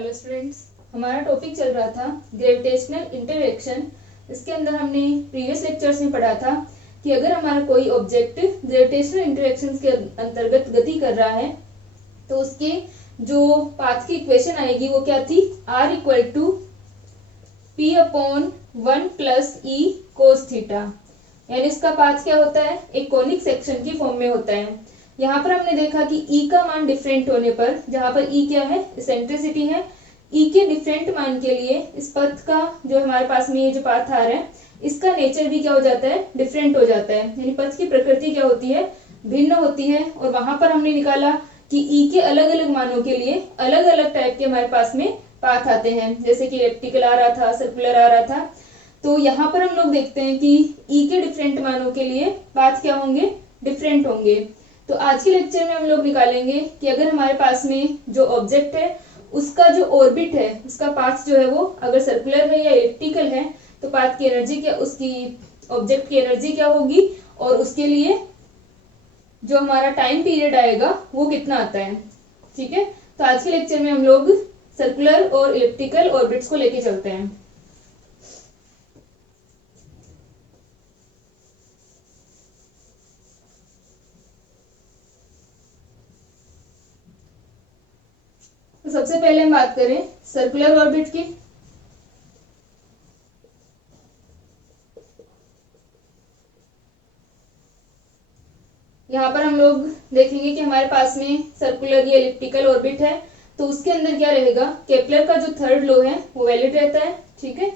Hello students, हमारा topic चल रहा था ग्रेविटेशनल इंटरैक्शन। इसके अंदर हमने प्रीवियस लेक्चर्स में पढ़ा था कि अगर हमारा कोई ऑब्जेक्ट ग्रेविटेशनल इंटरैक्शन के अंतर्गत गति कर रहा है तो उसके जो पाथ की इक्वेशन आएगी वो क्या थी, r equal to P upon 1 plus E cos theta. यानी इसका पाथ क्या होता है, एक कॉनिक सेक्शन की फॉर्म में होता है। यहाँ पर हमने देखा कि E का मान डिफरेंट होने पर, जहां पर E क्या है, इसेंट्रिसिटी है, E के डिफरेंट मान के लिए इस पथ का जो हमारे पास में ये जो पाथ आ रहा है इसका नेचर भी क्या हो जाता है, डिफरेंट हो जाता है। यानी पथ की प्रकृति क्या होती है, भिन्न होती है। और वहां पर हमने निकाला कि E के अलग अलग मानों के लिए अलग अलग टाइप के हमारे पास में पाथ आते हैं, जैसे कि इलिप्टिकल आ रहा था, सर्कुलर आ रहा था। तो यहाँ पर हम लोग देखते हैं कि E के डिफरेंट मानों के लिए पाथ क्या होंगे, डिफरेंट होंगे। तो आज के लेक्चर में हम लोग निकालेंगे कि अगर हमारे पास में जो ऑब्जेक्ट है उसका जो ऑर्बिट है उसका पाथ जो है वो अगर सर्कुलर है या इलिप्टिकल है तो पाथ की एनर्जी क्या, उसकी ऑब्जेक्ट की एनर्जी क्या होगी और उसके लिए जो हमारा टाइम पीरियड आएगा वो कितना आता है। ठीक है, तो आज के लेक्चर में हम लोग सर्कुलर और इलिप्टिकल ऑर्बिट्स को लेके चलते हैं। तो सबसे पहले हम बात करें सर्कुलर ऑर्बिट की। यहाँ पर हम लोग देखेंगे कि हमारे पास में सर्कुलर या इलिप्टिकल ऑर्बिट है तो उसके अंदर क्या रहेगा, केपलर का जो थर्ड लॉ है वो वैलिड रहता है। ठीक है,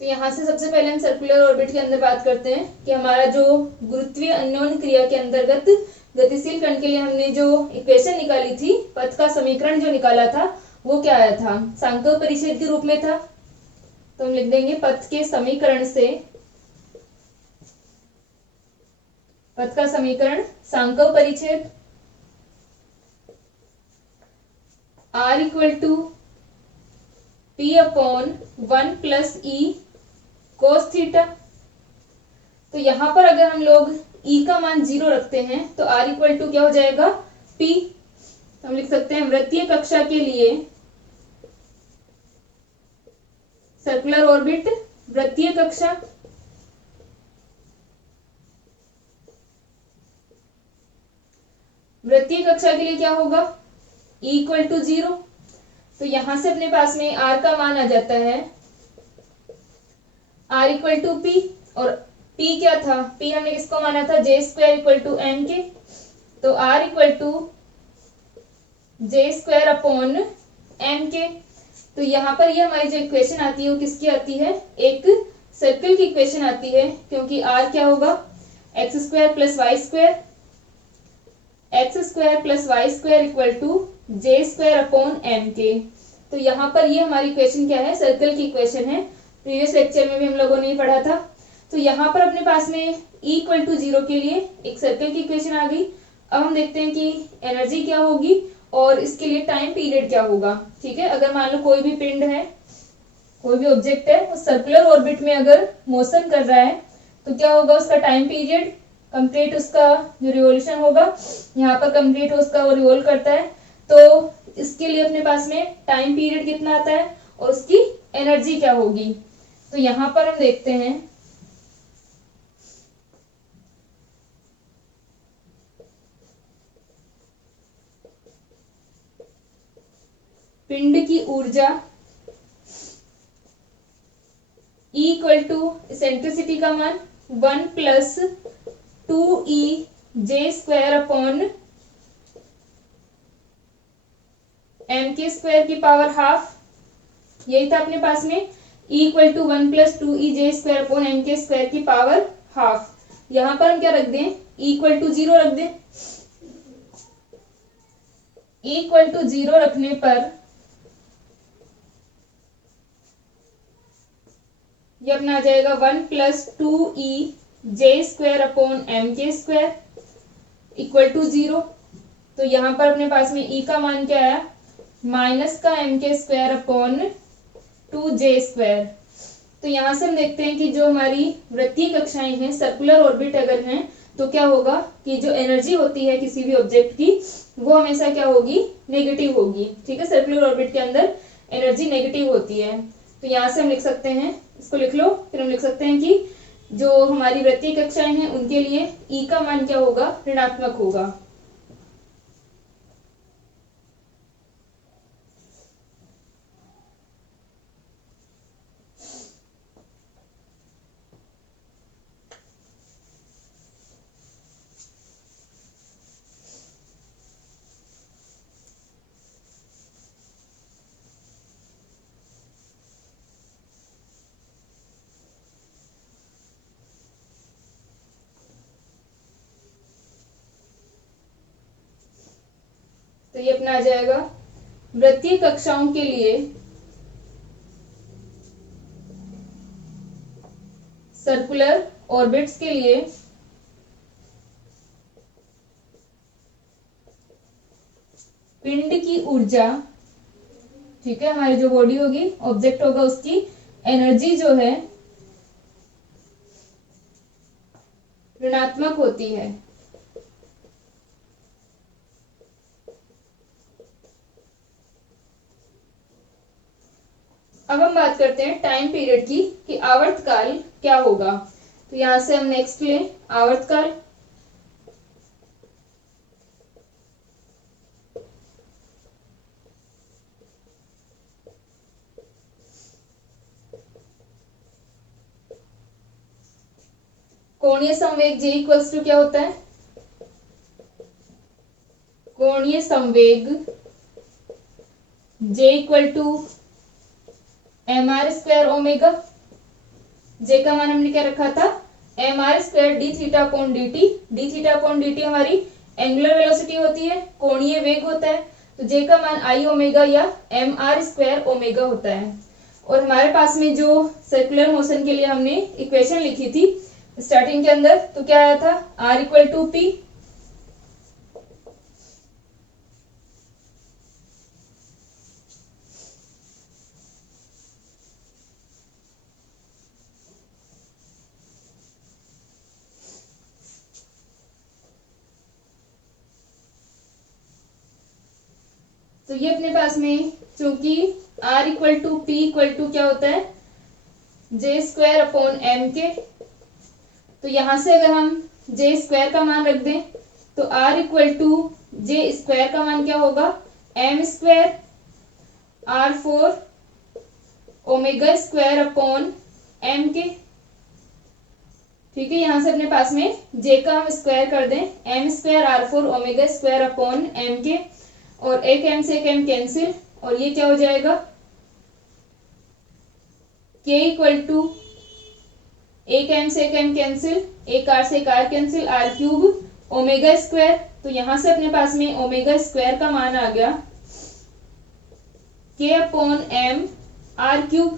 तो यहाँ से सबसे पहले हम सर्कुलर ऑर्बिट के अंदर बात करते हैं कि हमारा जो गुरुत्वीय अन्योन क्रिया के अंतर्गत गतिशील कण के लिए हमने जो इक्वेशन निकाली थी, पथ का समीकरण जो निकाला था वो क्या आया था, सांख्यिक परिच्छेद के रूप में था। तो हम लिख देंगे पथ के समीकरण से, पथ का समीकरण सांख्यिक परिच्छेद r equal to P upon 1 plus E cos theta. तो यहां पर अगर हम लोग E का मान 0 रखते हैं तो R इक्वल टू क्या हो जाएगा, P। तो हम लिख सकते हैं वृत्तीय कक्षा के लिए सर्कुलर ऑर्बिट, वृत्तीय कक्षा, वृत्तीय कक्षा के लिए क्या होगा, E इक्वल टू 0। तो यहां से अपने पास में R का मान आ जाता है R इक्वल टू P। और P क्या था, P हमने किसको माना था, J square equal to M K. तो R equal to J square upon M K. तो यहाँ पर ये हमारी जो इक्वेशन आती है वो किसकी आती है, एक सर्कल की इक्वेशन आती है, क्योंकि R क्या होगा, X square plus Y square, X square plus Y square equal to J square upon M K. तो यहाँ पर ये हमारी इक्वेशन क्या है, सर्कल की इक्वेशन है। प्रीवियस लेक्चर में भी हम लोगों ने पढ़ा था। तो यहाँ पर अपने पास में E इक्वल टू 0 के लिए एक सर्कल की इक्वेशन आ गई। अब हम देखते हैं कि एनर्जी क्या होगी और इसके लिए टाइम पीरियड क्या होगा। ठीक है, अगर मान लो कोई भी पिंड है, कोई भी ऑब्जेक्ट है, वो सर्कुलर ऑर्बिट में अगर मोशन कर रहा है तो क्या होगा, उसका टाइम पीरियड कंप्लीट, उसका जो रिवॉल्यूशन होगा यहाँ पर कंप्लीट उसका वो रिवॉल्व करता है। तो इसके लिए अपने पास में टाइम पीरियड कितना आता है और उसकी एनर्जी क्या होगी। तो यहाँ पर हम देखते हैं पिंड की ऊर्जा E इक्वल टू इसेंट्रिसिटी का मान 1 plus 2E J square upon M K square की पावर हाफ। यही था अपने पास में E equal to 1 plus 2E J square upon M K square की पावर हाफ। यहां पर हम क्या रख दें, E इक्वल टू 0 रख दें। E इक्वल टू 0 रखने पर ये अपना आ जाएगा 1 plus 2E J square upon M K square equal to 0। तो यहां पर अपने पास में E का मान क्या आया, माइनस का M K square upon 2J square. तो यहां से हम देखते हैं कि जो हमारी वृत्तीय कक्षाएं हैं, सर्कुलर ऑर्बिट अगर हैं तो क्या होगा कि जो एनर्जी होती है किसी भी ऑब्जेक्ट की वो हमेशा क्या होगी, नेगेटिव होगी। ठीक है, सर्कुलर ऑर्बिट के अंदर एनर्जी नेगेटिव होती है। तो यहाँ से हम लिख सकते हैं, इसको लिख लो, फिर हम लिख सकते हैं कि जो हमारी वृत्तीय कक्षाएं हैं उनके लिए ई का मान क्या होगा, ऋणात्मक होगा। तो ये अपना आ जाएगा वृत्तीय कक्षाओं के लिए सर्कुलर ऑर्बिट्स के लिए पिंड की ऊर्जा, ठीक है, हमारी जो बॉडी होगी, ऑब्जेक्ट होगा, उसकी एनर्जी जो है ऋणात्मक होती है। अब हम बात करते हैं टाइम पीरियड की कि आवर्तकाल क्या होगा। तो यहां से हम नेक्स्ट लें आवर्तकाल। कोणीय संवेग J इक्वल्स टू क्या होता है, कोणीय संवेग J equal to mr² omega. J का मान हमने क्या रखा था, mr² d theta upon dt। d theta upon dt हमारी एंगुलर वेलोसिटी होती है, कोणीय वेग होता है। तो J का मान i ओमेगा या mr² ओमेगा होता है। और हमारे पास में जो सर्कुलर मोशन के लिए हमने इक्वेशन लिखी थी स्टार्टिंग के अंदर, तो क्या आया था, r इक्वल टू पी। तो ये अपने पास में चूंकि r equal to P equal to क्या होता है, j² अपॉन m के। तो यहां से अगर हम j² का मान रख दें तो r इक्वल टू j² का मान क्या होगा, m² r4 ओमेगा² अपॉन m के। ठीक है, यहां से अपने पास में j का हम स्क्वायर कर दें, m² r4 ओमेगा² अपॉन m के, और एक m से एक m कैंसिल, और ये क्या हो जाएगा, k इक्वल टू एक m से एक m कैंसिल, एक r से एक r कैंसिल, r³ ओमेगा²। तो यहां से अपने पास में ओमेगा² का मान आ गया k अपॉन m r³।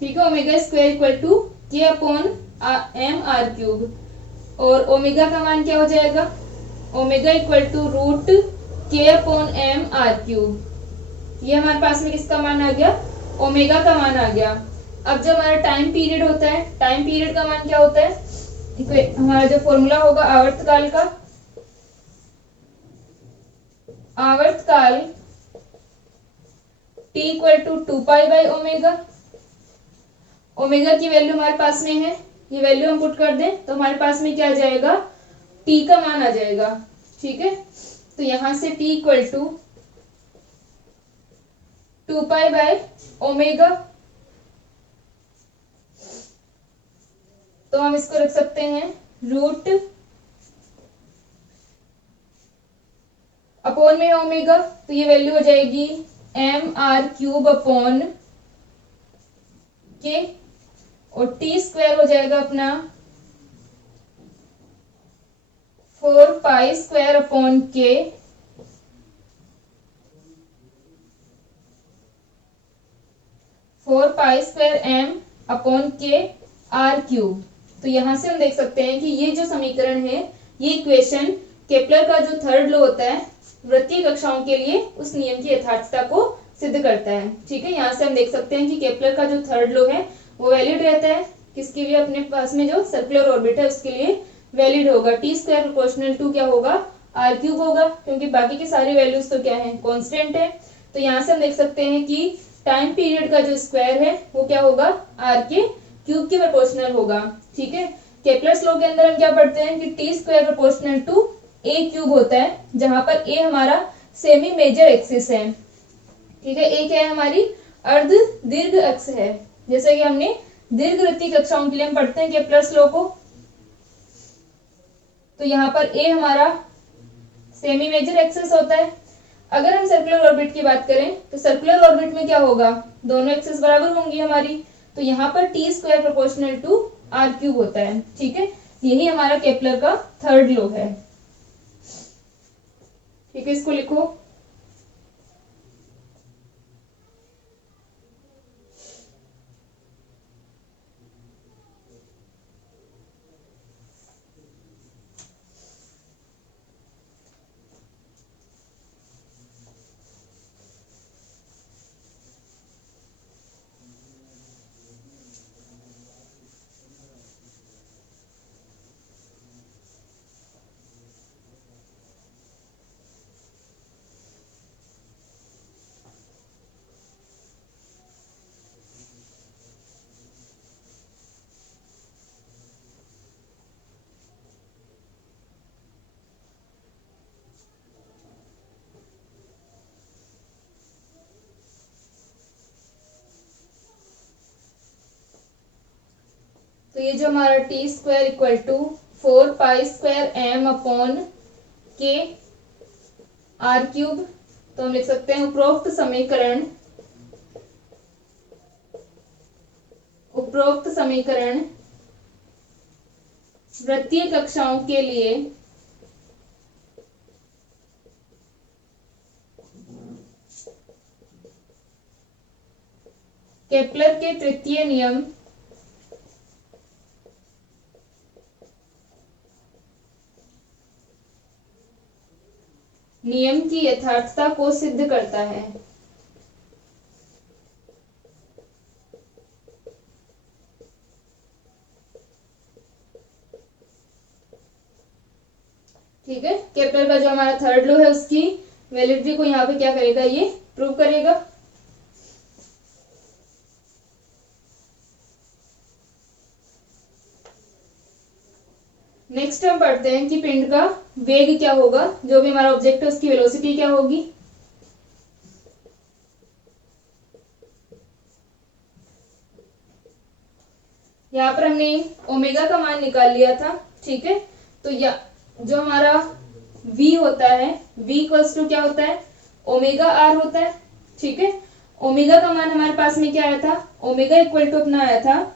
ठीक है, omega equal to k upon m r³। और ओमेगा का मान क्या हो जाएगा, omega equal to root k upon m r³। ये हमारे पास में किसका मान आ गया, ओमेगा का मान आ गया। अब जब हमारा टाइम पीरियड होता है, टाइम पीरियड का मान क्या होता है, हमारा जो फॉर्मूला होगा आवर्तकाल का, आवर्तकाल t इक्वल टू 2π/ओमेगा। ओमेगा की वैल्यू हमारे पास में है, ये वैल्यू हम पुट कर दें तो हमारे पास में क्या आ जाएगा, t का मान आ जाएगा। ठीक है, तो यहां से t इक्वल टू 2π/ओमेगा। तो हम इसको रख सकते हैं रूट अपॉन में ओमेगा, तो ये वैल्यू हो जाएगी mr³ अपॉन के, और t² हो जाएगा अपना 4π² अपॉन के, m अपॉन के r³। तो यहां से हम देख सकते हैं कि ये जो समीकरण है, ये इक्वेशन केपलर का जो थर्ड लॉ होता है वृत्तीय कक्षाओं के लिए, उस नियम की यथार्थता को सिद्ध करता है। ठीक है, यहाँ से हम देख सकते हैं कि केपलर का जो थर्ड लॉ है वो वैलिड रहता है किसके लिए, अपने पास में जो सर्कुलर ऑर्बिट है उसके लिए वैलिड होगा। टी स्क्वायर प्रोपोर्शनल टू क्या होगा, आर क्यूब होगा, क्योंकि बाकी के सारे वैल्यूज तो क्या है, कांस्टेंट है। तो यहाँ से हम देख सकते हैं कि टाइम पीरियड का जो स्क्वायर है वो क्या होगा, आर के क्यूब के प्रोपोर्शनल होगा। ठीक है, केपलर्स लॉ के अंदर हम क्या पढ़ते हैं कि T square proportional to A cube होता है, जहां पर ए हमारा सेमी मेजर एक्सिस है। ठीक है, ए क्या है, हमारी अर्ध दीर्घ अक्ष है। जैसे कि हमने दीर्घवृत्तीय कक्षाओं के लिए हम पढ़ते हैं केपलर्स लॉ को। तो यहाँ पर ए हमारा सेमी मेजर एक्सिस होता है। अगर हम सर्कुलर ऑर्बिट की बात करें तो सर्कुलर ऑर्बिट में क्या होगा, दोनों एक्सिस बराबर होंगी हमारी। तो यहाँ पर T square proportional to R cube होता है। ठीक है, यही हमारा केपलर का थर्ड लॉ है। ठीक है, इसको लिखो। तो ये जो हमारा T square equal to 4 pi square M upon K R cube, तो हम लिख सकते हैं उपरोक्त समीकरण वृत्तीय कक्षाओं के लिए केपलर के तृतीय नियम की यथार्थता को सिद्ध करता है। ठीक है, केपलर का जो हमारा थर्ड लॉ है उसकी वैलिडिटी को यहाँ पे क्या करेगा, ये प्रूव करेगा। नेक्स्ट हम पढ़ते हैं कि पिंड का वेग क्या होगा, जो भी हमारा ऑब्जेक्ट है उसकी वेलोसिटी क्या होगी। यहाँ पर हमने ओमेगा का मान निकाल लिया था। ठीक है, तो या जो हमारा v होता है, v इक्वल्स टू क्या होता है, ओमेगा आर होता है। ठीक है, ओमेगा का मान हमारे पास में क्या आया था, ओमेगा इक्वल टू अपना आया था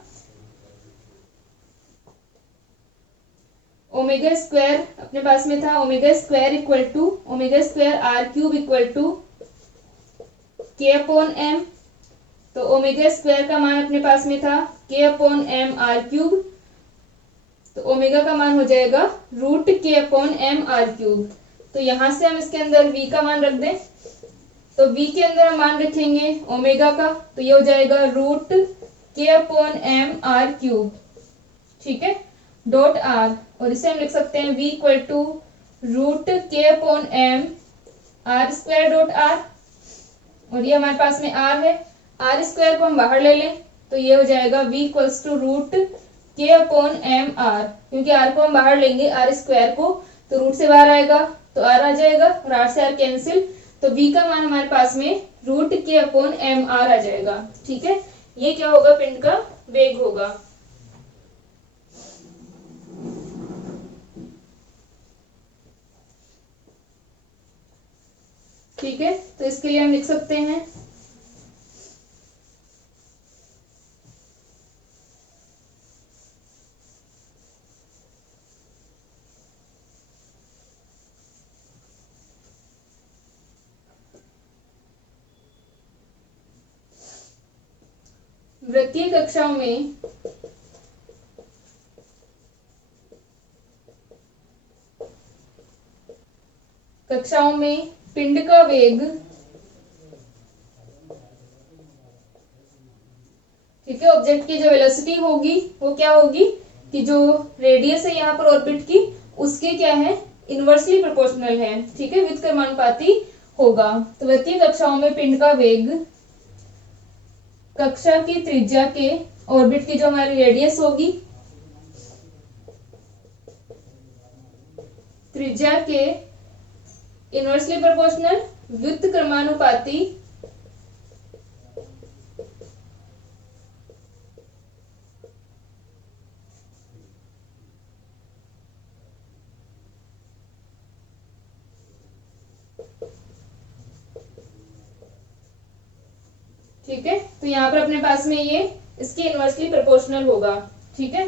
ओमेगा स्क्वायर, अपने पास में था omega square equal to omega square R cube equal to K upon M. तो ओमेगा स्क्वायर का मान अपने पास में था K upon M R cube, तो ओमेगा का मान हो जाएगा root K upon M R cube. तो यहां से हम इसके अंदर v का मान रख दें, तो v के अंदर हम मान रखेंगे ओमेगा का, तो ये हो जाएगा root K upon M R cube. ठीक है, डॉट आर, और इसे हम लिख सकते हैं v equal to root K upon M R square dot R, और ये हमारे पास में r है, आर स्क्वायर को हम बाहर ले लें तो ये हो जाएगा v equals to root K upon M are, क्योंकि r को हम बाहर लेंगे आर स्क्वायर को तो रूट से बाहर आएगा तो r आ जाएगा और r से r कैंसिल, तो v का मान हमारे पास में root K upon M are आ जाएगा। ठीक है, ये क्या होगा, पिंड का वेग होगा। ठीक है, तो इसके लिए हम लिख सकते हैं वृत्तीय कक्षाओं में पिंड का वेग ठीक है, ऑब्जेक्ट की जो वेलोसिटी होगी वो क्या होगी कि जो रेडियस है यहाँ पर ऑर्बिट की उसके क्या है, इनवर्सली प्रोपोर्शनल है। ठीक है, विद क्रमानुपाती होगा। तो वृत्तीय कक्षाओं में पिंड का वेग कक्षा की त्रिज्या के ऑर्बिट की जो हमारी रेडियस होगी, त्रिज्या के इनवर्सली प्रोपोर्शनल व्युत्क्रमानुपाती ठीक है, तो यहाँ पर अपने पास में ये इसके इनवर्सली प्रोपोर्शनल होगा। ठीक है,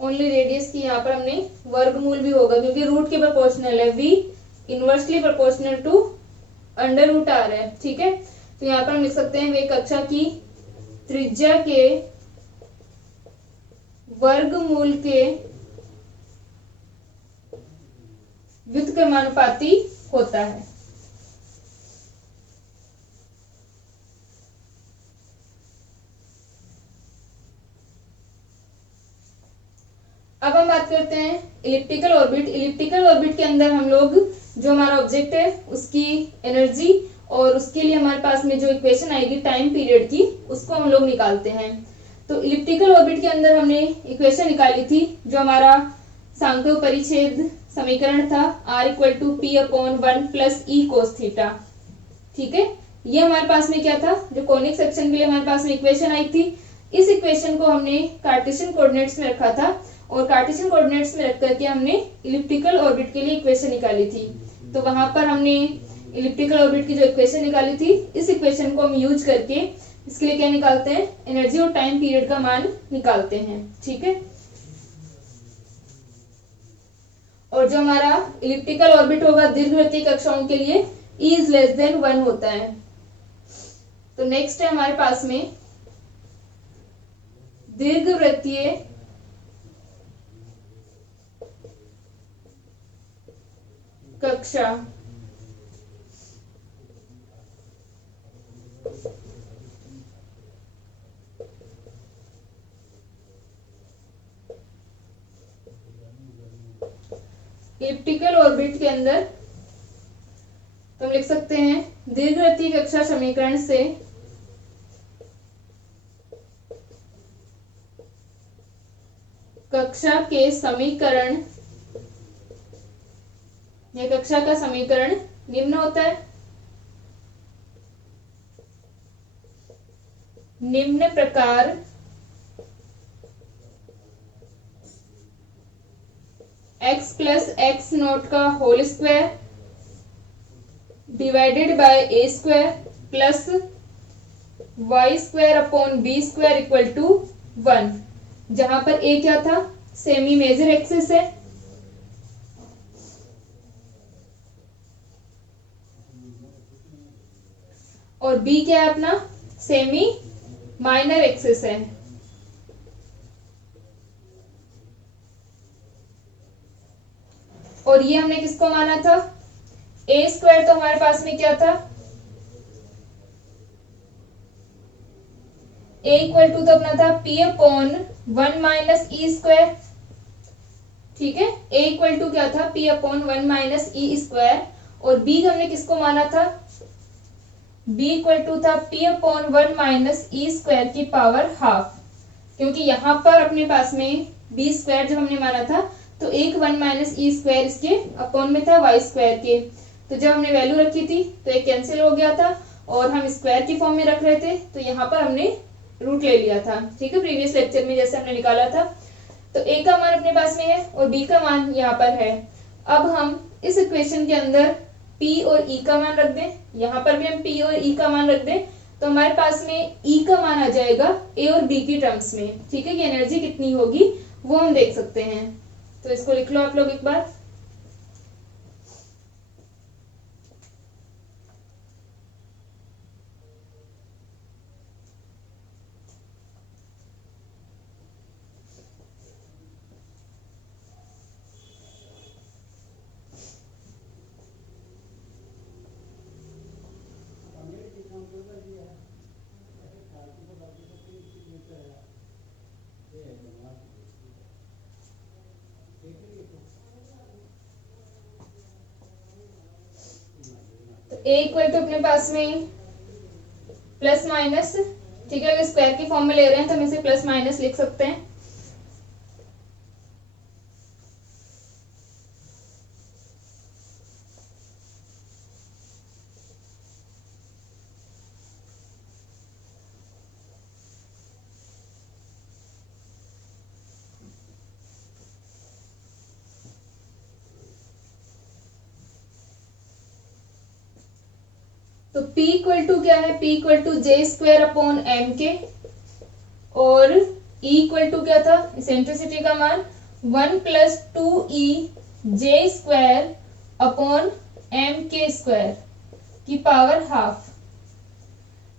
ओनली रेडियस की यहाँ पर हमने वर्गमूल भी होगा क्योंकि रूट के प्रोपोर्शनल है, v inversely proportional to under root R है। ठीक है, तो यहाँ पर हम लिख सकते हैं वे कक्षा की त्रिज्या के वर्गमूल के व्युत्क्रमानुपाती होता है। अब हम बात करते हैं इलिप्टिकल ऑर्बिट। इलिप्टिकल ऑर्बिट के अंदर हम लोग जो हमारा ऑब्जेक्ट है उसकी एनर्जी और उसके लिए हमारे पास में जो इक्वेशन आएगी टाइम पीरियड की उसको हम लोग निकालते हैं। तो इलिप्टिकल ऑर्बिट के अंदर हमने इक्वेशन निकाली थी जो हमारा सांख्यिक परिच्छेद समीकरण था r equal to P upon 1 plus E cos theta. ठीक है, ये हमारे पास में क्या था, जो कोनिक सेक्शन के लिए हमारे पास में इक्वेशन आई थी। इस इक्वेशन को हमने कार्टेशियन कोऑर्डिनेट्स में रखा था और कार्टेशियन कोऑर्डिनेट्स में रख करके हमने इलिप्टिकल ऑर्बिट के लिए इक्वेशन निकाली थी। तो वहां पर हमने इलिप्टिकल ऑर्बिट की जो इक्वेशन निकाली थी, इस इक्वेशन को हम यूज करके इसके लिए क्या निकालते हैं, एनर्जी और टाइम पीरियड का मान निकालते हैं। ठीक है, और जो हमारा इलिप्टिकल ऑर्बिट होगा दीर्घवृत्तीय कक्षाओं के लिए E इज लेस देन 1 होता है। तो नेक्स्ट है हमारे पास में दीर्घवृत्तीय कक्षा। इलिप्टिकल ऑर्बिट के अंदर तो हम लिख सकते हैं दीर्घवृत्तीय कक्षा समीकरण से कक्षा के समीकरण या कक्षा का समीकरण निम्न होता है। निम्न प्रकार x प्लस एक्स नोट का whole square divided by A square plus Y square upon B square equal to 1, जहां पर ए क्या था, सेमी मेजर एक्सिस है और बी क्या है अपना, सेमी माइनर एक्सिस है। और ये हमने किसको माना था, ए स्क्वायर तो हमारे पास में क्या था, ए इक्वल टू तो अपना था P upon 1 minus E square. ठीक है, ए इक्वल टू क्या था, P upon 1 minus E square. और बी हमने किसको माना था, b इक्वल टू था p upon 1 minus E square की पावर हाफ, क्योंकि यहाँ पर अपने पास में b स्क्वायर जब हमने माना था तो एक 1 माइनस ई स्क्वायर इसके अपॉन में था y स्क्वायर के। तो जब हमने वैल्यू रखी थी तो एक कैंसिल हो गया था और हम स्क्वायर की फॉर्म में रख रहे थे तो यहाँ पर हमने रूट ले लिया था। ठीक है, प्रीवियस लेक्चर में जैसे हमने निकाला था। तो a का मान अपने पास में है और b का मान यहाँ पर है। अब हम इस इक्वेशन के अंदर P और E का मान रख दें, यहाँ पर भी हम P और E का मान रख दें तो हमारे पास में E का मान आ जाएगा A और B की टर्म्स में। ठीक है, कि एनर्जी कितनी होगी वो हम देख सकते हैं। तो इसको लिख लो आप लोग एक बार। ए इक्वल टू अपने पास में प्लस माइनस, ठीक है, अगर स्क्वायर की फॉर्म में ले रहे हैं तो हम इसे प्लस माइनस लिख सकते हैं। तो P इक्वल टू क्या है, P equal to J square upon M K, और E इक्वल टू क्या था, इसेंट्रिसिटी का मान 1 plus 2E J square upon M K square की पावर हाफ।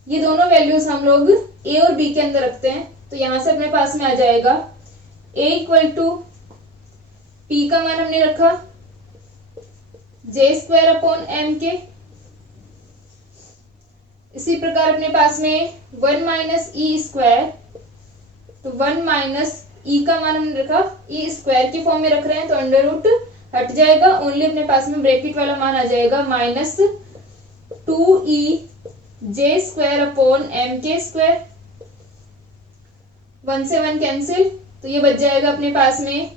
ये दोनों वैल्यूज हम लोग A और B के अंदर रखते हैं, तो यहां से अपने पास में आ जाएगा A इक्वल टू P का मान हमने रखा जे स्क्वायर अपॉन एम के, इसी प्रकार अपने पास में 1 माइनस ई स्क्वायर, तो 1 माइनस ई का मान हमने रखा ई स्क्वायर की फॉर्म में रख रहे हैं तो अंडर रूट हट जाएगा, ओनली अपने पास में ब्रैकेट वाला मान आ जाएगा minus 2e J square upon M K square, 1 से 1 कैंसिल, तो ये बच जाएगा अपने पास में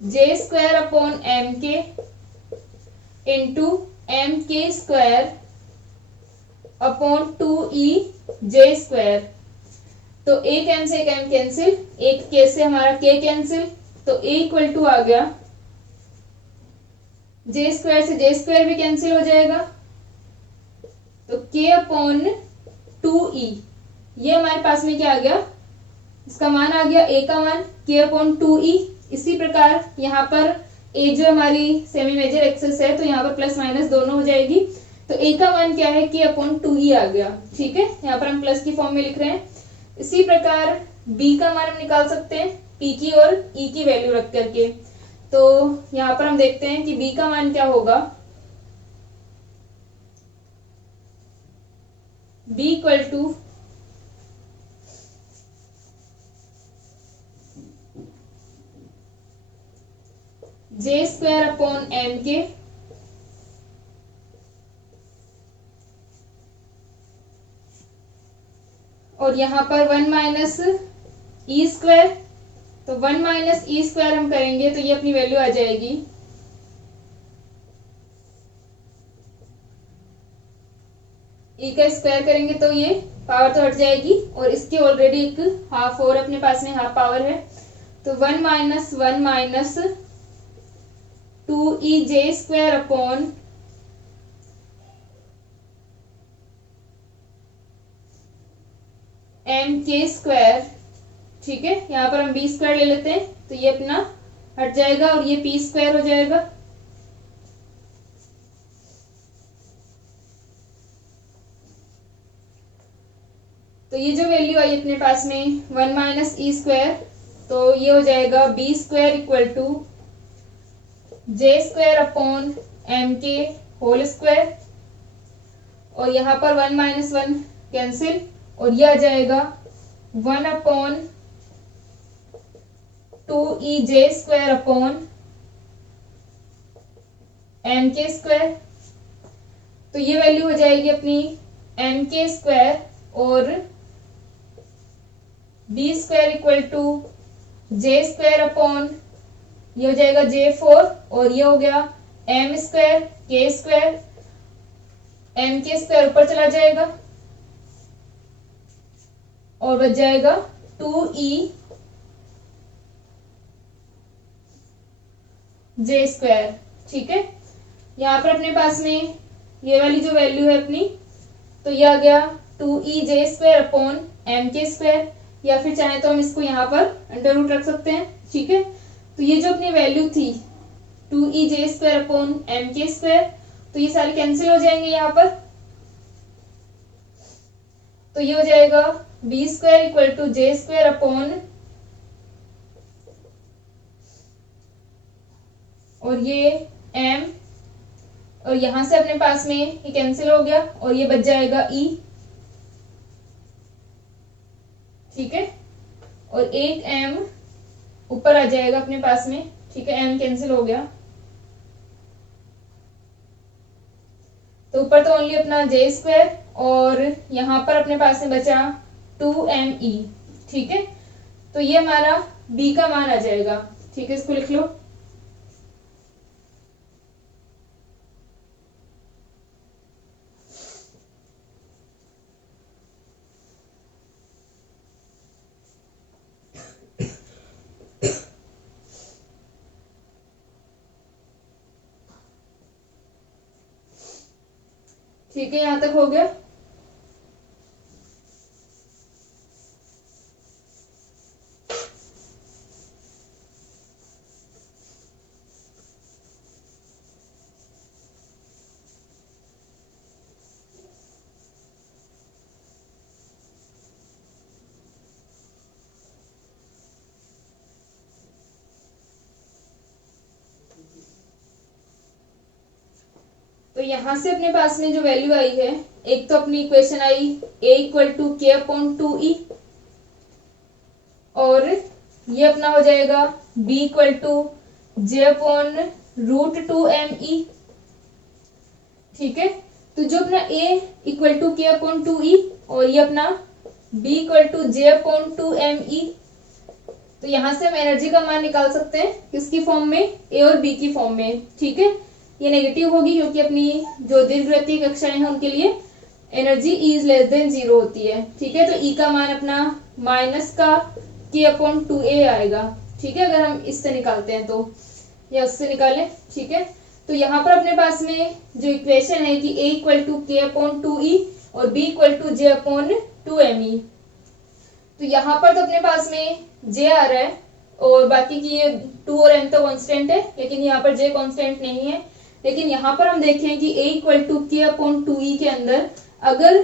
जे स्क्वायर अपॉन एम के into M K square upon 2e J square. तो एक एम से एक एम कैंसिल, एक के से हमारा के कैंसिल, तो ए इक्वल टू आ गया जे स्क्वायर से जे स्क्वायर भी कैंसिल हो जाएगा, तो के अपॉन 2e, ये हमारे पास में क्या आ गया, इसका मान आ गया ए का मान के अपॉन 2e। इसी प्रकार यहाँ पर ए जो हमारी सेमी मेजर एक्सेस है तो यहाँ पर प्लस माइनस दोनों हो जाएगी, तो ए का मान क्या है के अपॉन 2e आ गया, ठीक है, यहाँ पर हम प्लस की फॉर्म में लिख रहे हैं। इसी प्रकार b का मान हम निकाल सकते हैं p की और e की वैल्यू रख करके, तो यहाँ पर हम देखते हैं कि b का मान क्या होगा, b equal to J square upon M K और यहाँ पर 1 माइनस ई स्क्वायर, तो 1 माइनस ई स्क्वायर हम करेंगे तो ये अपनी वैल्यू आ जाएगी ई का स्क्वायर करेंगे तो ये पावर तो हट जाएगी और इसकी ऑलरेडी एक हाफ और अपने पास में हाफ पावर है, तो 1 minus 1 minus 2e J square upon M K square, ठीक है, यहाँ पर हम बी स्क्वायर ले लेते हैं तो ये अपना हट जाएगा और ये पी स्क्वायर हो जाएगा। तो ये जो वैल्यू आई अपने पास में 1 माइनस ई स्क्वायर, तो ये हो जाएगा B square equal to J square upon M K whole square, और यहाँ पर 1 माइनस 1 कैंसिल और ये आ जाएगा 1 upon 2e J square upon M K square, तो ये वैल्यू हो जाएगी अपनी एम के स्क्वायर और B square equal to J square upon, ये हो जाएगा J4 और ये हो गया M square K square, M K square ऊपर चला जाएगा और बच जाएगा 2e जे स्क्वायर, ठीक है। यहाँ पर अपने पास में ये वाली जो वैल्यू है अपनी, तो ये आ गया 2e J square upon M K square, या फिर चाहे तो हम इसको यहाँ पर अंडर रूट रख सकते हैं, ठीक है। तो ये जो अपनी वैल्यू थी 2e J square upon M K square, तो ये सारे कैंसिल हो जाएंगे यहाँ पर, तो ये हो जाएगा B square equal to J square upon, और ये एम, और यहां से अपने पास में ये कैंसिल हो गया और ये बच जाएगा ई, ठीक है, और एक एम ऊपर आ जाएगा अपने पास में, ठीक है, एम कैंसिल हो गया। तो ऊपर तो ओनली अपना j² और यहाँ पर अपने पास में बचा 2me। ठीक है, तो ये हमारा b का मान आ जाएगा। ठीक है, इसको लिख लो। ठीक है, यहां तक हो गया। तो यहां से अपने पास में जो वैल्यू आई है, एक तो अपनी इक्वेशन आई a equal to K upon 2e, और ये अपना हो जाएगा b equal to j upon √2me। ठीक है, तो जो अपना a equal to K upon 2e और ये अपना b equal to j upon 2me, तो यहां से हम एनर्जी का मान निकाल सकते हैं किसकी फॉर्म में, a और b की फॉर्म में। ठीक है, ये नेगेटिव होगी क्योंकि अपनी जो दीर्घवृत्तीय कक्षाएं हैं उनके लिए energy E is less than 0 होती है। ठीक है, तो E का मान अपना माइनस का k अपॉन 2a आएगा। ठीक है, अगर हम इससे निकालते हैं तो, या उससे निकालें। ठीक है, तो यहाँ पर अपने पास में जो इक्वेशन है कि a equal to K upon 2e और b equal to j upon 2me, तो यहाँ पर तो अपने पास में j आ रहा है और बाकी की ये 2 और m तो कांस्टेंट है, लेकिन यहाँ पर j कांस्टेंट नहीं है। लेकिन यहाँ पर हम देखें कि a equal to K upon 2e के अंदर अगर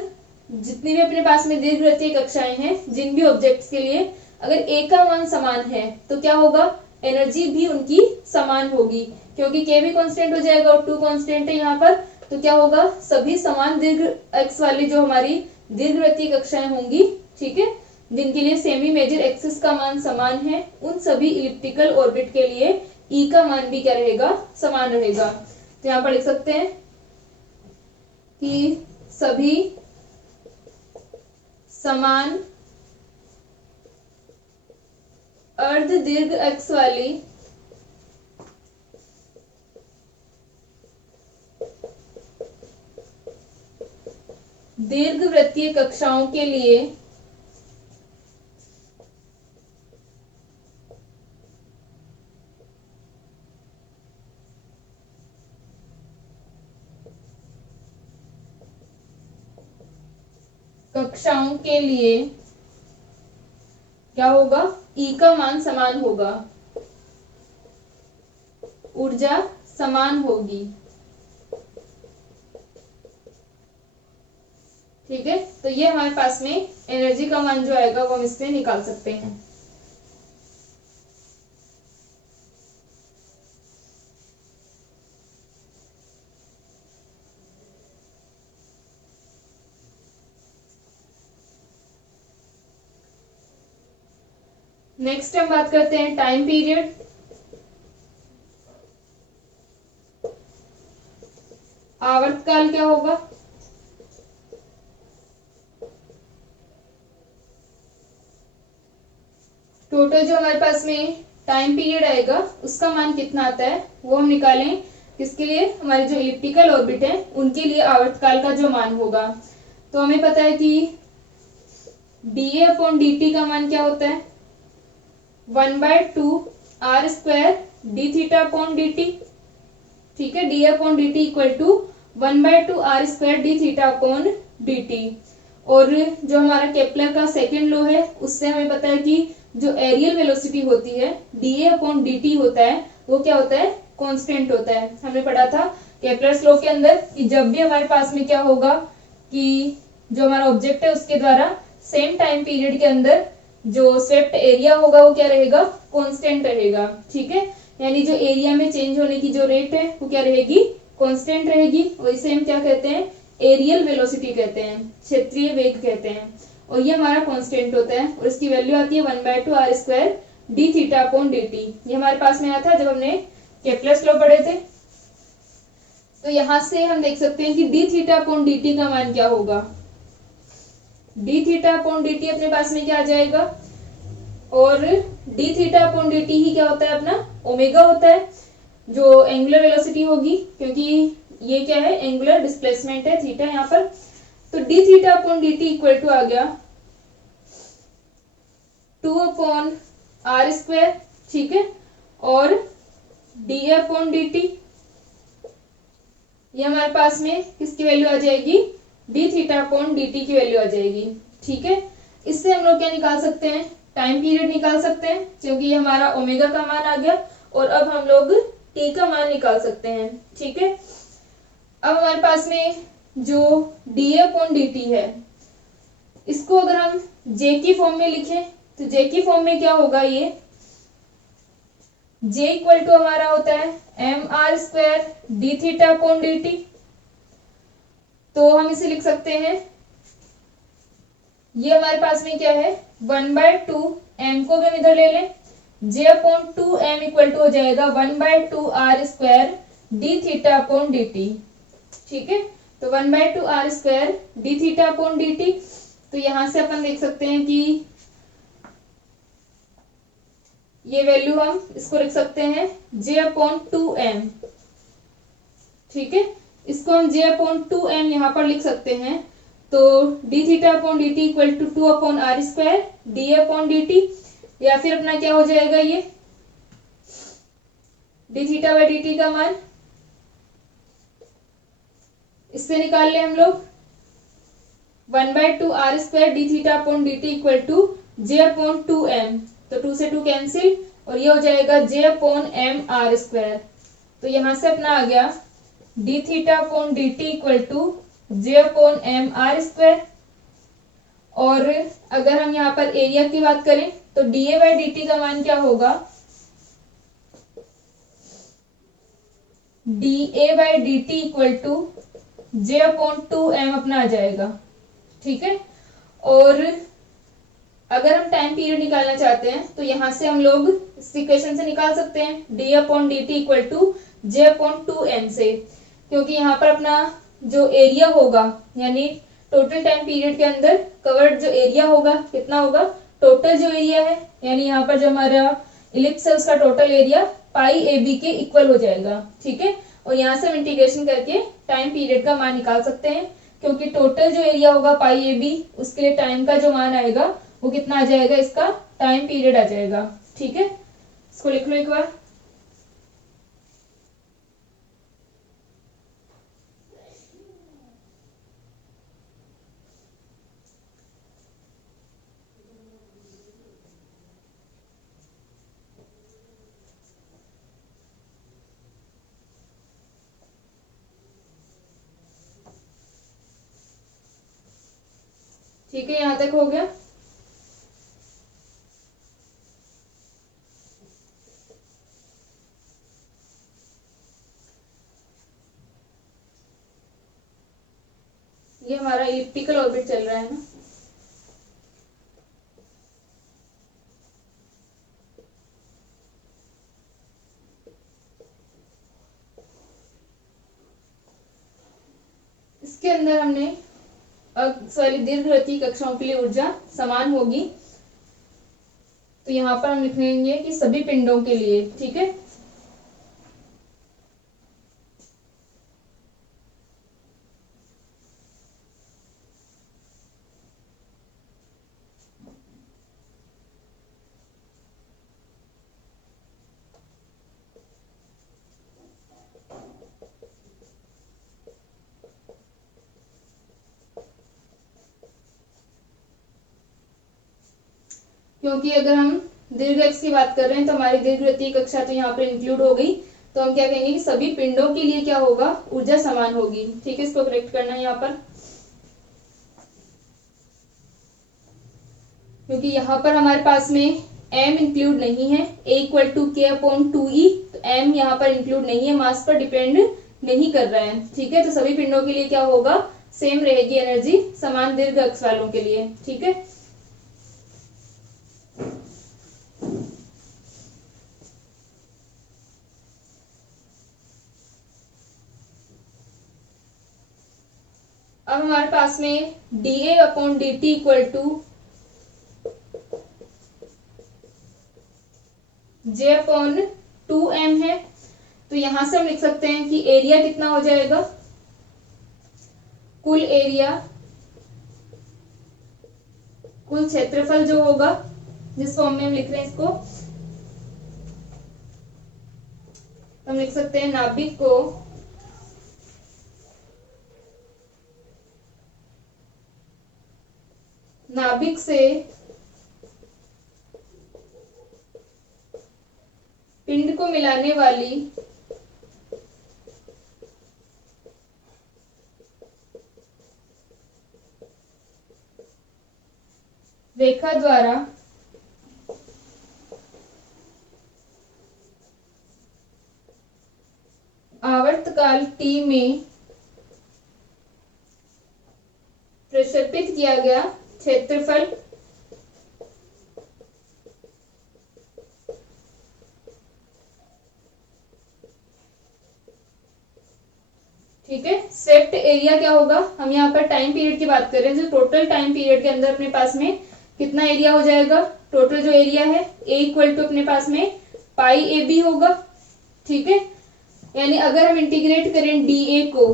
जितनी भी अपने पास में दीर्घवृत्तीय कक्षाएं हैं, जिन भी ऑब्जेक्ट्स के लिए अगर a का मान समान है तो क्या होगा, एनर्जी भी उनकी समान होगी, क्योंकि k भी कांस्टेंट हो जाएगा और 2 कांस्टेंट है यहाँ पर। तो क्या होगा, सभी समान दीर्घ x वाली जो हमारी दीर्घवृत्तीय कक्षाएं होंगी, ठीक है, जिनके लिए सेमी मेजर एक्सिस का मान समान है, उन सभी इलिप्टिकल ऑर्बिट के लिए E का मान भी क्या रहेगा, समान रहेगा। तो यहाँ पर लिख सकते हैं कि सभी समान अर्ध दीर्घ एक्स वाली दीर्घवृत्तीय कक्षाओं के लिए क्या होगा, E का मान समान होगा, ऊर्जा समान होगी। ठीक है, तो ये हमारे पास में एनर्जी का मान जो आएगा वो हम इससे निकाल सकते हैं। नेक्स्ट हम बात करते हैं टाइम पीरियड। आवर्तकाल क्या होगा, टोटल जो हमारे पास में टाइम पीरियड आएगा उसका मान कितना आता है वो हम निकालें। किसके लिए, हमारे जो इलिप्टिकल ऑर्बिट है उनके लिए आवर्तकाल का जो मान होगा। तो हमें पता है कि dA अपॉन dt का मान क्या होता है, 1/2 r² d theta upon dt। ठीक है, dA upon dt equal to 1/2 r² d theta upon dt। और जो हमारा केपलर का सेकेंड लॉ है उससे हमें पता है कि जो एरियल वेलोसिटी होती है dA अपॉन dt होता है, वो क्या होता है, कांस्टेंट होता है। हमने पढ़ा था केपलर्स लॉ के अंदर कि जब भी हमारे पास में क्या होगा कि जो हमारा ऑब्जेक्ट है उसके द्वारा सेम टाइम पीरियड के अंदर जो स्वेप्ट एरिया होगा वो क्या रहेगा, कांस्टेंट रहेगा। ठीक है, यानी जो एरिया में चेंज होने की जो रेट है वो क्या रहेगी, कांस्टेंट रहेगी। और इसे हम क्या कहते हैं, एरियल वेलोसिटी कहते हैं, क्षेत्रीय वेग कहते हैं। और ये हमारा कांस्टेंट होता है और इसकी वैल्यू आती है 1/2 r² d theta upon dt। ये हमारे पास में आया था जब हमने केपलर्स लॉ पढ़े थे। तो यहां से हम देख सकते हैं कि D theta upon D T का मान क्या होगा। D theta upon D T अपने पास में क्या आ जाएगा, और D theta upon D T ही क्या होता है अपना ओमेगा होता है, जो एंगुलर वेलोसिटी होगी, क्योंकि ये क्या है एंगुलर डिस्प्लेसमेंट है थीटा यहाँ पर। तो D theta upon D T equal to आ गया 2 अपॉन आर स्क्वायर, ठीक है, और डी अपॉन डी टी ये हमारे पास में किसकी वैल्यू आ जाएगी, D theta upon D T की वैल्यू आ जाएगी, ठीक है। इससे हम लोग क्या निकाल सकते हैं, टाइम पीरियड निकाल सकते हैं, क्योंकि ये हमारा ओमेगा का मान आ गया, और अब हम लोग टी का मान निकाल सकते हैं, ठीक है। अब हमारे पास में जो डी अपॉन डी टी है, इसको अगर हम जे की फॉर्म में लिखें तो जे की फॉर्म में क्या होगा, ये जे इक्वल टू हमारा होता है M R square D theta upon D T. तो हम इसे लिख सकते हैं, ये हमारे पास में क्या है 1/2 एम को भी हम इधर ले लें, J upon 2 M equal to हो जाएगा 1/2 R square D theta upon D T, ठीक है। तो 1/2 R square D theta upon D T. तो यहां से अपन देख सकते हैं कि ये वैल्यू हम इसको लिख सकते हैं जे अपॉन 2 एम, ठीक है। इसको हम जे अपॉन 2 एम यहां पर लिख सकते हैं। तो D theta upon D T equal to 2 upon R square D upon D T, या फिर अपना क्या हो जाएगा, ये D theta by D T का मान इससे निकाल ले हम लोग 1/2 R square D theta upon D T equal to J upon 2 M. तो 2 से 2 कैंसिल, और ये हो जाएगा J upon M R square. तो यहां से अपना आ गया D theta upon D T equal to J upon M R square. और अगर हम यहाँ पर एरिया की बात करें तो D A by D T का मान क्या होगा, D A by D T equal to J upon 2 M अपना आ जाएगा, ठीक है। और अगर हम टाइम पीरियड निकालना चाहते हैं तो यहां से हम लोग इस इक्वेशन से निकाल सकते हैं D upon D T equal to J upon 2 M से, क्योंकि यहाँ पर अपना जो एरिया होगा, यानी टोटल टाइम पीरियड के अंदर कवर्ड जो एरिया होगा कितना होगा, टोटल जो एरिया है, यानी यहाँ पर जो हमारा इलिप्स है उसका total area pi A B के इक्वल हो जाएगा, ठीक है। और यहाँ से हम इंटीग्रेशन करके टाइम पीरियड का मान निकाल सकते हैं, क्योंकि टोटल जो एरिया होगा पाई ए बी, उसके लिए टाइम का जो मान आएगा वो कितना आ जाएगा, इसका टाइम पीरियड आ जाएगा, ठीक है। इसको लिख लो एक बार। ठीक है, यहां तक हो गया। ये हमारा इलिप्टिकल ऑर्बिट चल रहा है ना। इसके अंदर हमने सॉरी दीर्घवृत्तीय कक्षाओं के लिए ऊर्जा समान होगी। तो यहाँ पर हम लिखेंगे कि सभी पिंडों के लिए, ठीक है। क्योंकि अगर हम दीर्घ एक्स की बात कर रहे हैं तो हमारी दीर्घवृत्तीय कक्षा तो यहाँ पर इंक्लूड हो गई। तो हम क्या कहेंगे कि सभी पिंडों के लिए क्या होगा, ऊर्जा समान होगी, ठीक है। इसको करेक्ट करना है यहाँ पर, क्योंकि यहाँ पर हमारे पास में m इंक्लूड नहीं है, a equal to K upon 2e। तो m यहाँ पर इंक्लूड नहीं है, मास पर डिपेंड नहीं कर रहा है, ठीक है। तो सभी पिंडों के लिए क्या होगा, सेम रहेगी एनर्जी, समान दीर्घ अक्ष वालों के लिए, ठीक है। अब हमारे पास में dA upon dt equal to J upon 2m है। तो यहां से हम लिख सकते हैं कि एरिया कितना हो जाएगा, कुल एरिया, कुल क्षेत्रफल जो होगा, जिस फॉर्म में हम लिख रहे हैं इसको, हम लिख सकते हैं नाभिक को नाभिक से पिंड को मिलाने वाली रेखा द्वारा आवर्तकाल T में प्रक्षेपित किया गया क्षेत्रफल ठीक है। स्वेप्ट एरिया क्या होगा, हम यहाँ पर टाइम पीरियड की बात कर रहे हैं, जो टोटल टाइम पीरियड के अंदर अपने पास में कितना एरिया हो जाएगा, टोटल जो एरिया है A इक्वल टू अपने पास में पाई ए बी होगा। ठीक है, यानी अगर हम इंटीग्रेट करें dA को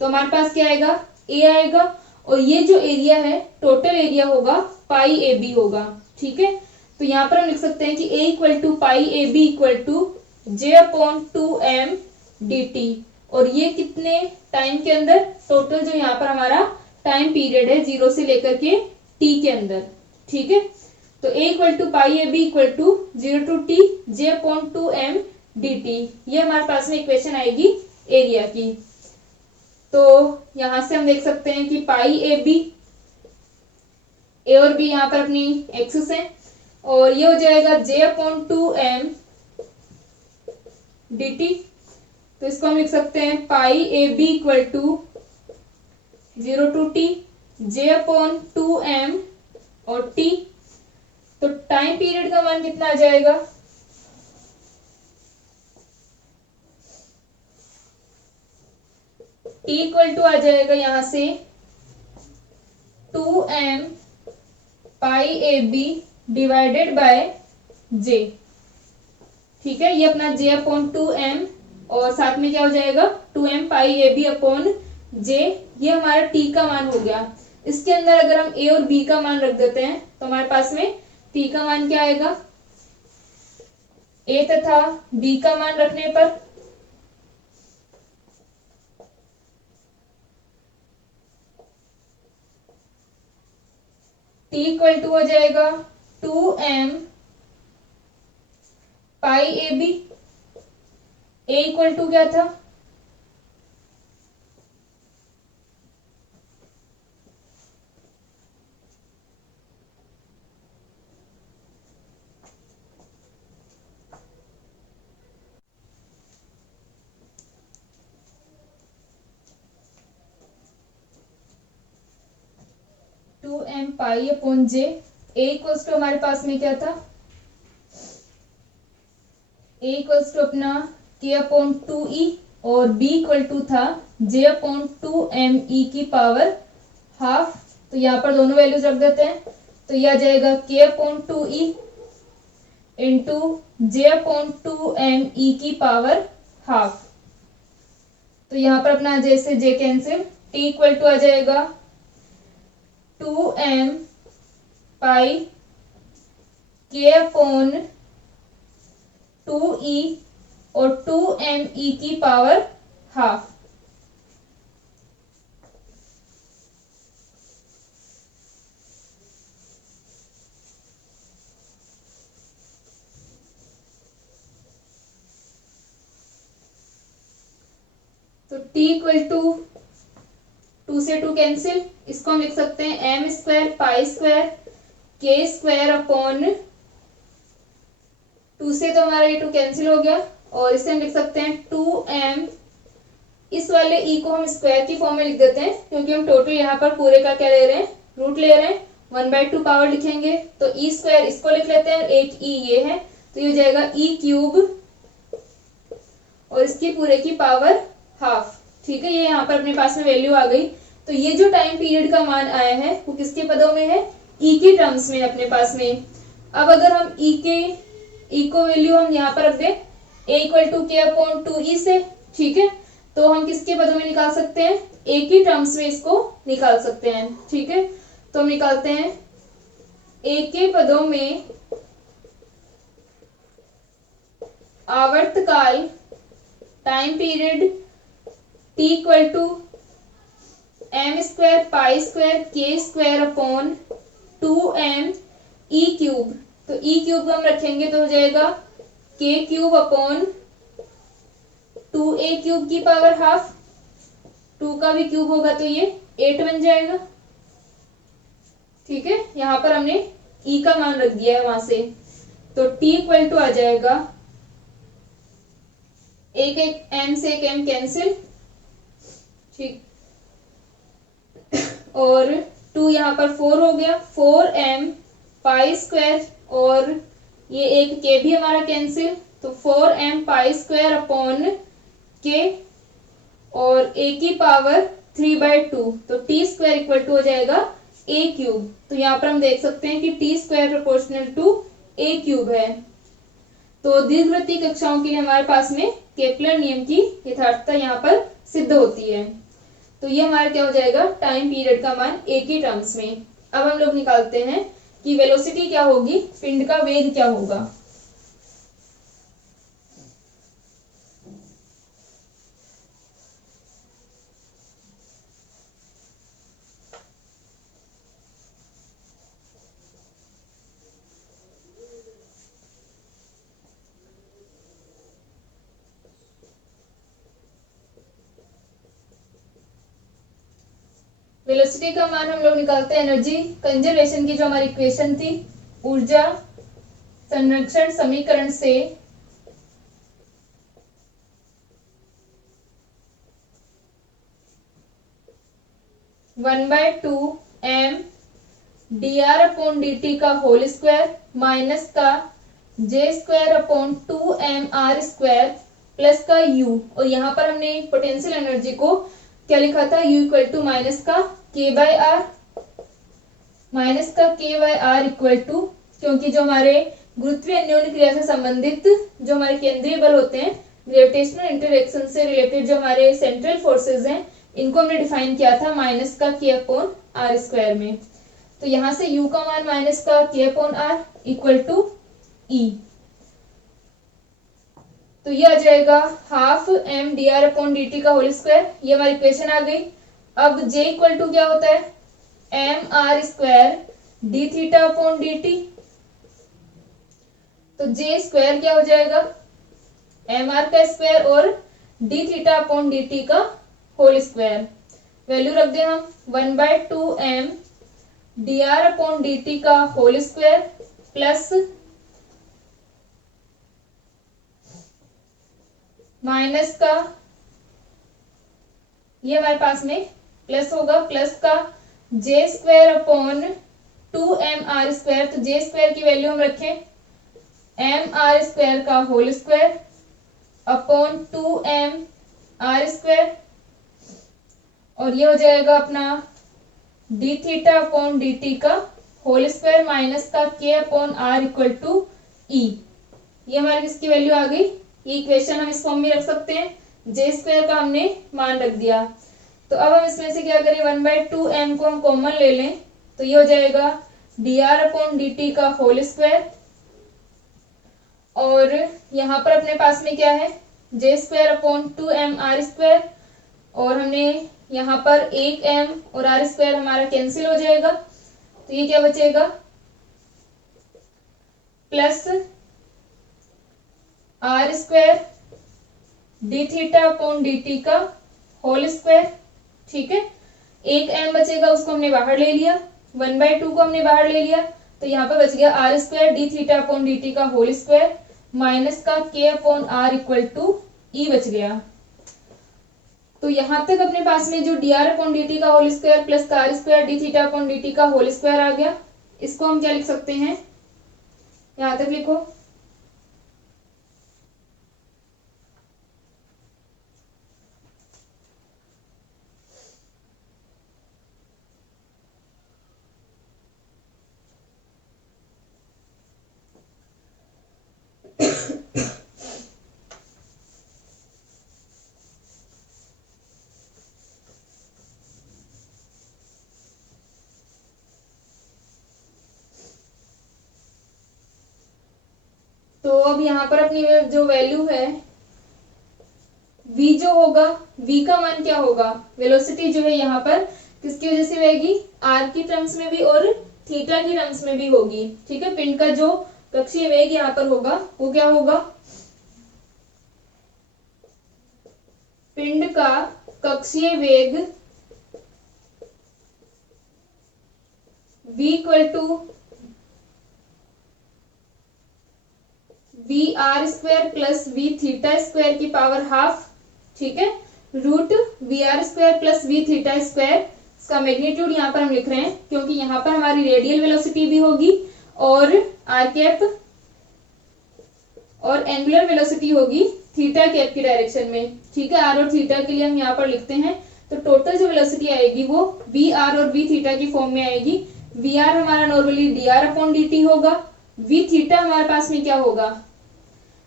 तो हमारे पास क्या आएगा, A आएगा, और ये जो एरिया है टोटल एरिया होगा पाई ए बी होगा। ठीक है, तो यहाँ पर हम लिख सकते हैं कि A equal to pi A B equal to J upon 2m dt, और ये कितने टाइम के अंदर, टोटल जो यहाँ पर हमारा टाइम पीरियड है 0 से लेकर के t के अंदर। ठीक है, तो A equal to pi A B equal to 0 to t J upon 2m dt, ये हमारे पास में इक्वेशन आएगी एरिया की। तो यहां से हम देख सकते हैं कि पाई ए बी, ए और बी यहाँ पर अपनी एक्सिस है, और ये हो जाएगा J अपॉन 2m dt। तो इसको हम लिख सकते हैं pi A B equal to 0 to t J upon 2m और t। तो टाइम पीरियड का मान कितना आ जाएगा, t इक्वल टू आ जाएगा यहां से 2m pi A B divided by j। ठीक है, ये अपना j अपॉन 2m और साथ में क्या हो जाएगा 2m pi A B upon j, ये हमारा t का मान हो गया। इसके अंदर अगर हम a और b का मान रख देते हैं तो हमारे पास में t का मान क्या आएगा, a तथा b का मान रखने पर t इक्वल टू हो जाएगा 2m pi A B, a equal to क्या था, two M pi upon J. A equals to हमारे पास में क्या था, ए इक्वल्स टू अपना के अपॉन 2e, और b इक्वल टू था j अपॉन 2m e की पावर हाफ। तो यहाँ पर दोनों वैल्यूज रख देते हैं, तो यह आ जाएगा k upon 2e into j upon 2m e की पावर हाफ। तो यहाँ पर अपना j से j cancel, t equal to आ जाएगा 2m pi k upon 2e और 2me की पावर हाफ। तो t इक्वल टू 2 से 2 कैंसिल, इसको हम लिख सकते हैं m square pi square k square upon 2 से तो हमारा ये 2 कैंसिल हो गया, और इसे हम लिख सकते हैं 2m, इस वाले e को हम स्क्वायर की फॉर्म में लिख देते हैं क्योंकि हम टोटल यहाँ पर पूरे का क्या ले रहे हैं, रूट ले रहे हैं। 1/2 पावर लिखेंगे तो e स्क्वायर इसको लिख लेते हैं, एक e ये है, तो ये हो जाएगा e क्यूब और इसकी पूरे की पावर हाफ। ठीक है, ये यहाँ पर अपने पास में वैल्यू आ गई। तो ये जो टाइम पीरियड का मान आया है वो किसके पदों में है, ई के टर्म्स में अपने पास में। अब अगर हम ई को वैल्यू हम यहाँ पर रख दें ए इक्वल टू के अपॉन 2 ई से, ठीक है, तो हम किसके पदों में निकाल सकते हैं, ए की टर्म्स में इसको निकाल सकते हैं, ठीक है। तो हम निकालते हैं ए के पदों में आवर्तकाल time period T equal to M square pi square K square upon 2m E cube. तो ई क्यूब हम रखेंगे तो हो जाएगा K cube upon 2a cube की पावर हाफ, 2 का भी क्यूब होगा तो ये 8 बन जाएगा, ठीक है। यहाँ पर हमने ई का मान रख दिया है वहां से, तो t इक्वल टू आ जाएगा एक m से एक m कैंसिल, ठीक, और 2 यहाँ पर 4 हो गया, 4m पाई स्क्वायर, और ये एक के भी हमारा कैंसिल, तो 4m पाई स्क्वायर अपॉन के और a की पावर 3/2, तो टी स्क्वायर इक्वल टू हो जाएगा a क्यूब। तो यहाँ पर हम देख सकते हैं कि T square proportional to a cube है। तो दीर्घवृत्तीय कक्षाओं के लिए हमारे पास में केपलर नियम की यथार्थता यहाँ पर सिद्ध होती है। तो ये हमारा क्या हो जाएगा, टाइम पीरियड का मान ए के टर्म्स में। अब हम लोग निकालते हैं कि वेलोसिटी क्या होगी, पिंड का वेग क्या होगा। वेलोसिटी का मान हम लोग निकालते हैं एनर्जी कंजर्वेशन की जो हमारी इक्वेशन थी ऊर्जा संरक्षण समीकरण से, one by two M D R upon D T का होल स्क्वायर माइनस का J square upon 2mr² plus का u, और यहाँ पर हमने पोटेंशियल एनर्जी को क्या लिखा था, u इक्वल टू माइनस का k बाय आर, माइनस का k by R equal to, क्योंकि जो हमारे गुरुत्वीय अन्योन्य क्रिया से संबंधित जो हमारे केंद्रीय बल होते हैं, ग्रेविटेशनल इंटरएक्शन से रिलेटेड जो हमारे सेंट्रल फोर्सेज हैं, इनको हमने डिफाइन किया था माइनस का k अपॉन आर स्क्वायर में। तो यहाँ से u का मान माइनस का k upon R equal to E, तो ये आ जाएगा half M D R upon D T का होल स्क्वायर, ये हमारी इक्वेशन आ गई। अब j इक्वल टू क्या होता है, M R square D theta upon D T, तो j स्क्वायर क्या हो जाएगा, एम आर का स्क्वायर और D theta upon D T का होल स्क्वायर। वैल्यू रख दें हम 1/2m D R upon D T का होल स्क्वायर प्लस माइनस का, ये हमारे पास में प्लस होगा, प्लस का जे स्क्वायर अपॉन 2mr², तो जे स्क्वायर की वैल्यू हम रखें mr² का होल स्क्वायर अपॉन 2mr², और ये हो जाएगा अपना D theta upon D T का होल स्क्वायर माइनस का k upon R equal to E. ये हमारी किसकी वैल्यू आ गई, ये इक्वेशन हम इस फॉर्म में रख सकते हैं, जे स्क्वायर का हमने मान रख दिया। तो अब हम इसमें से क्या करें, 1/2m को हम कॉमन ले लें, तो ये हो जाएगा D R upon D T का होल स्क्वायर, और यहाँ पर अपने पास में क्या है, जे स्क्वायर अपॉन 2mr², और हमने यहाँ पर एक m और r स्क्वायर हमारा कैंसिल हो जाएगा, तो ये क्या बचेगा, plus r² D theta upon D T का होल स्क्वायर, ठीक है। एक m बचेगा, उसको हमने बाहर ले लिया, 1/2 को हमने बाहर ले लिया, तो यहाँ पर बच गया r² D theta upon D T का होल स्क्वायर माइनस का k upon R equal to E बच गया। तो यहाँ तक अपने पास में जो D R upon D T का होल स्क्वायर प्लस का r² D theta upon D T का होल स्क्वायर आ गया। इसको हम क्या लिख सकते हैं, यहाँ तक लिखो, तो अब यहाँ पर अपनी जो वैल्यू है v जो होगा, v का मान क्या होगा, वेलोसिटी जो है यहाँ पर किसकी वजह से रहेगी, r की टर्म्स में भी और थीटा की टर्म्स में भी होगी। ठीक है, पिंड का जो कक्षीय वेग यहाँ पर होगा वो क्या होगा, पिंड का कक्षीय वेग v equal to V R square plus V theta square की पावर हाफ। ठीक है, root V R square plus V theta square, इसका मैग्नीट्यूड यहाँ पर हम लिख रहे हैं क्योंकि यहाँ पर हमारी रेडियल वेलोसिटी भी होगी और आर कैप और एंगुलर वेलोसिटी होगी थीटा कैप की डायरेक्शन में। ठीक है, आर और थीटा के लिए हम यहाँ पर लिखते हैं, तो टोटल जो वेलोसिटी आएगी वो वी आर और वी थीटा की फॉर्म में आएगी। वी आर हमारा normally D R upon D T होगा, वी थीटा हमारे पास में क्या होगा,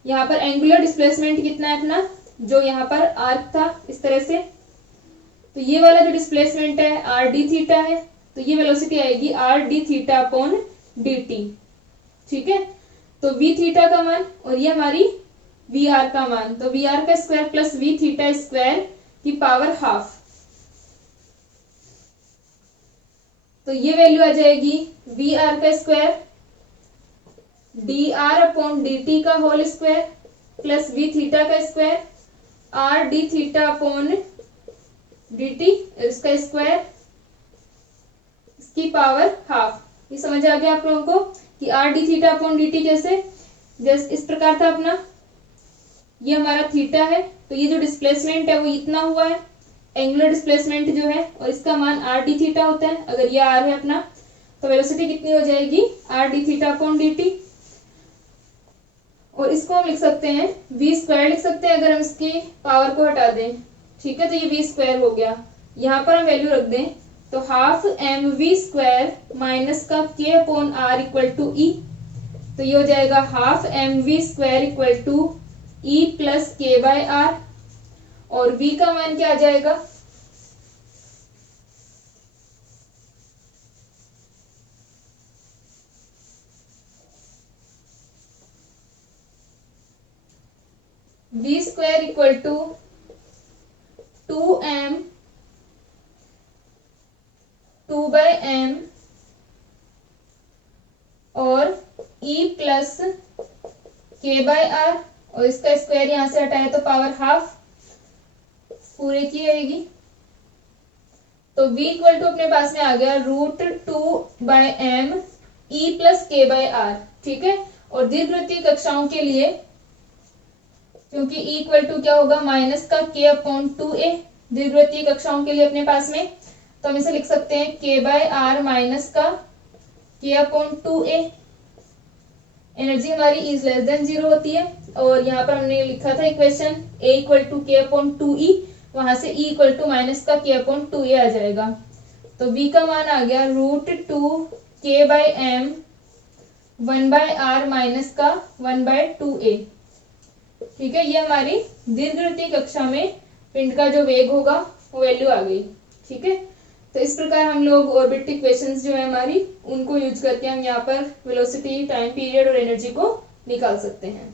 यहाँ पर एंगुलर डिस्प्लेसमेंट कितना है अपना, जो यहाँ पर आर्क था इस तरह से, तो ये वाला जो डिस्प्लेसमेंट है आर डी थीटा है, तो ये वेलोसिटी आएगी are D theta upon D T. ठीक है, तो वी थीटा का मान और ये हमारी वी आर का मान, तो वी आर का square plus V theta square की पावर हाफ, तो ये वैल्यू आ जाएगी वी आर का square D R upon D T का whole square plus V theta का square R D theta upon D T इसका स्क्वायर, इसकी पावर हाफ। ये समझ आ गया आप लोगों को कि R D theta upon D T कैसे, जैसे इस प्रकार था अपना, ये हमारा थीटा है, तो ये जो डिस्प्लेसमेंट है वो इतना हुआ है, एंगुलर डिस्प्लेसमेंट जो है, और इसका मान आर डी थीटा होता है। अगर ये आर है अपना, तो वेलोसिटी कितनी हो जाएगी, are D theta upon D T, और इसको हम लिख सकते हैं वी स्क्वायर लिख सकते हैं अगर हम इसकी पावर को हटा दें। ठीक है, तो ये वी स्क्वायर हो गया, यहाँ पर हम वैल्यू रख दें तो half M V square minus का K upon R equal to E, तो ये हो जाएगा half M V square equal to E plus K by R, और v का मान क्या आ जाएगा, v square equal to 2m 2/m और e plus K by R, और इसका स्क्वायर यहां से हटाए तो पावर हाफ पूरे की आएगी, तो v इक्वल टू अपने पास में आ गया root 2/m e plus K by are. ठीक है, और दीर्घवृत्तीय कक्षाओं के लिए क्योंकि e इक्वल टू क्या होगा माइनस का k अपॉन 2a, दीर्घवृत्तीय कक्षाओं के लिए अपने पास में, तो हम इसे लिख सकते हैं k बाय आर माइनस का k अपॉन 2a। एनर्जी हमारी इज लेस देन 0 होती है, और यहाँ पर हमने लिखा था equation a equal to k upon 2e, वहां से e इक्वल टू माइनस का k अपॉन 2a आ जाएगा, तो v का मान आ गया root 2k bye m 1/r minus का 1/2a। ठीक है, ये हमारी दीर्घवृत्तीय कक्षा में पिंड का जो वेग होगा वो वैल्यू आ गई। ठीक है, तो इस प्रकार हम लोग ऑर्बिट इक्वेशंस जो है हमारी, उनको यूज करके हम यहाँ पर वेलोसिटी, टाइम पीरियड और एनर्जी को निकाल सकते हैं।